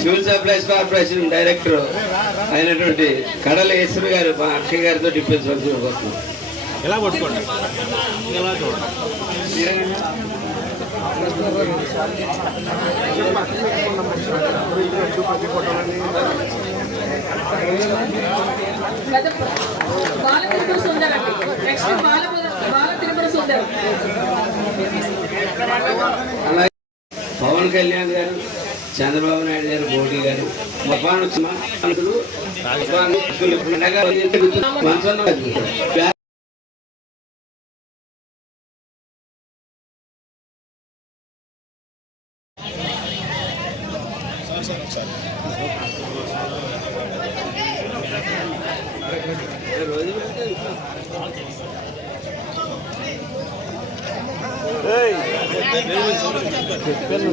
Civil supplies corporation director అయినటువంటి కడల ఈశ్వర్ గారు మా అక్షయ్ గారితో ఇప్పించవలసి వస్తున్నాం ఎలా పట్టుకోండి ఎలా చూడండి? అలాగే పవన్ కళ్యాణ్ గారు చంద్రబాబు నాయుడు గారు మోడీ గారు మపాను అనుకులు రోజు